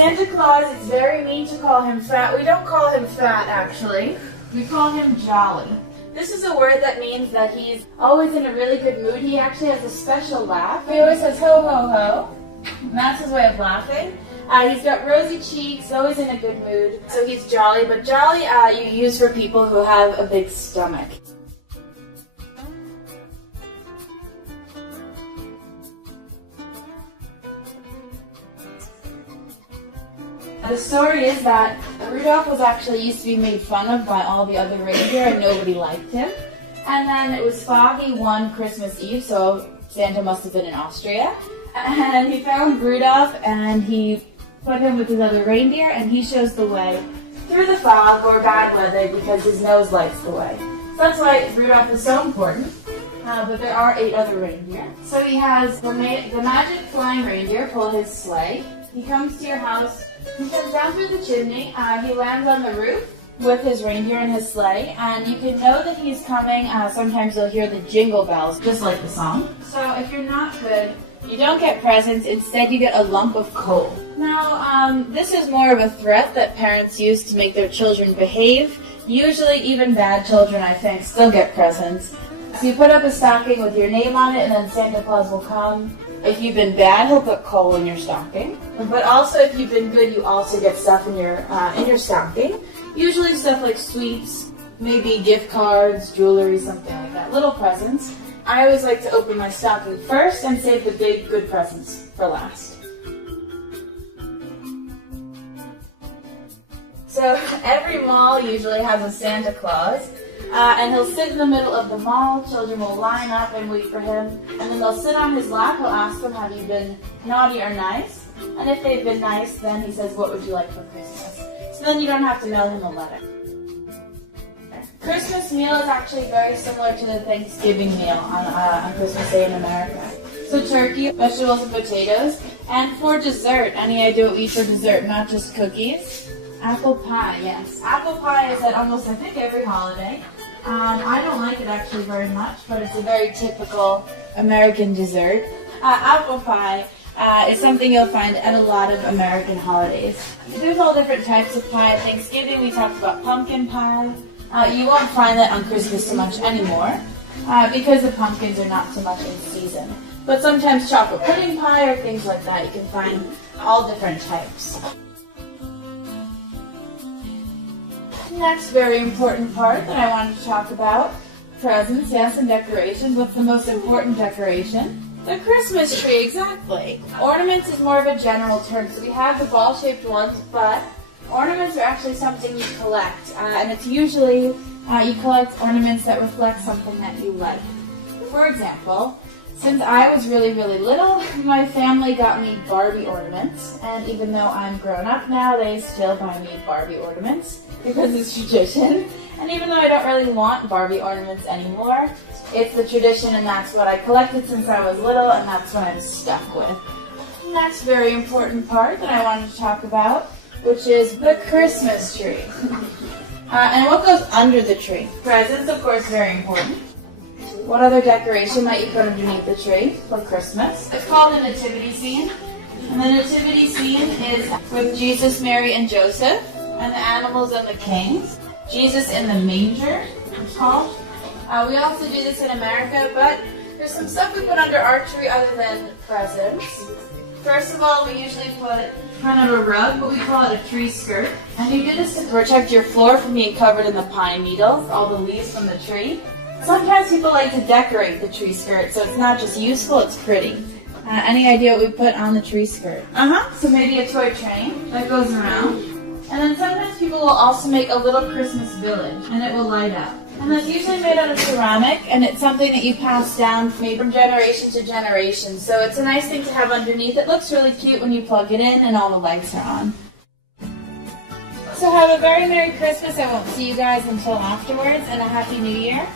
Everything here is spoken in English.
Santa Claus, it's very mean to call him fat. We don't call him fat, actually. We call him jolly. This is a word that means that he's always in a really good mood. He actually has a special laugh. He always says ho ho ho, and that's his way of laughing. He's got rosy cheeks, always in a good mood, so he's jolly. But jolly you use for people who have a big stomach. The story is that Rudolph was actually used to be made fun of by all the other reindeer and nobody liked him. And then it was foggy one Christmas Eve, so Santa must have been in Austria. And he found Rudolph and he put him with his other reindeer and he shows the way through the fog or bad weather because his nose lights the way. So that's why Rudolph is so important. But there are 8 other reindeer. So he has the magic flying reindeer pull his sleigh. He comes to your house. He comes down through the chimney, he lands on the roof with his reindeer and his sleigh, and you can know that he's coming. Sometimes you'll hear the jingle bells, just like the song. So if you're not good, you don't get presents, instead you get a lump of coal. Now, this is more of a threat that parents use to make their children behave. Usually even bad children, I think, still get presents. So you put up a stocking with your name on it, and then Santa Claus will come. If you've been bad, he'll put coal in your stocking. But also, if you've been good, you also get stuff in your stocking. Usually stuff like sweets, maybe gift cards, jewelry, something like that. Little presents. I always like to open my stocking first and save the big, good presents for last. So every mall usually has a Santa Claus. And he'll sit in the middle of the mall. Children will line up and wait for him. And then they'll sit on his lap. He'll ask them, have you been naughty or nice? And if they've been nice, then he says, what would you like for Christmas? So then you don't have to mail him a letter. Christmas meal is actually very similar to the Thanksgiving meal on Christmas Day in America. So turkey, vegetables and potatoes. And for dessert, any idea what we eat for dessert? Not just cookies. Apple pie, yes. Apple pie is at almost, I think, every holiday. I don't like it actually very much, but it's a very typical American dessert. Apple pie is something you'll find at a lot of American holidays. There's all different types of pie. At Thanksgiving, we talked about pumpkin pie. You won't find that on Christmas so much anymore because the pumpkins are not so much in season. But sometimes chocolate pudding pie or things like that, you can find all different types. Next very important part that I wanted to talk about, presents, yes, and decorations. What's the most important decoration? The Christmas tree, exactly. Ornaments is more of a general term, so we have the ball-shaped ones, but ornaments are actually something you collect, and it's usually you collect ornaments that reflect something that you like. For example, since I was really, really little, my family got me Barbie ornaments, and even though I'm grown up now, they still buy me Barbie ornaments because it's tradition. And even though I don't really want Barbie ornaments anymore, it's the tradition and that's what I collected since I was little, and that's what I'm stuck with. Next very important part that I wanted to talk about, which is the Christmas tree. And what goes under the tree? Presents, of course, very important. What other decoration might you put underneath the tree for Christmas? It's called a nativity scene. And the nativity scene is with Jesus, Mary, and Joseph, and the animals and the kings. Jesus in the manger, it's called. We also do this in America, but there's some stuff we put under our tree other than presents. First of all, we usually put kind of a rug, but we call it a tree skirt. And you do this to protect your floor from being covered in the pine needles, all the leaves from the tree. Sometimes people like to decorate the tree skirt, so it's not just useful, it's pretty. Any idea what we put on the tree skirt? So maybe a toy train that goes around. And then sometimes people will also make a little Christmas village, and it will light up. And that's usually made out of ceramic, and it's something that you pass down from generation to generation. So it's a nice thing to have underneath. It looks really cute when you plug it in and all the lights are on. So have a very Merry Christmas. I won't see you guys until afterwards, and a Happy New Year.